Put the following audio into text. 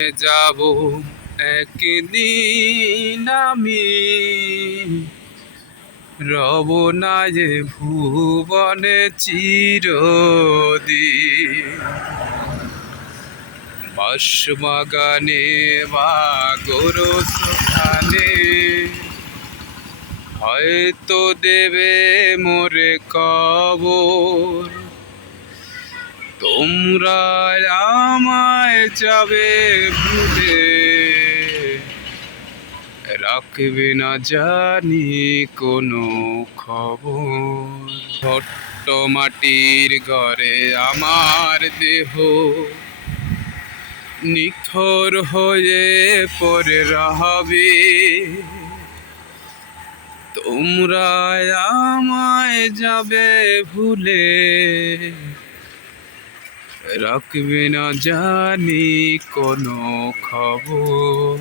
যাব একদিন আমি, রব না যে ভুবনে চিরদিন। বাঁশবাগানে বা গোরস্থানে হয়তো দেবে মোরে কবর, তোমরা আমায় যাবে ভুলে, রাখবে না জানি কোনো খবর। ছোট্ট মাটির ঘরে আমার দেহ নিথর হয়ে পড়ে রহবে, তোমরা আমায় যাবে ভুলে, রাখবে না জানি কোনো খবর।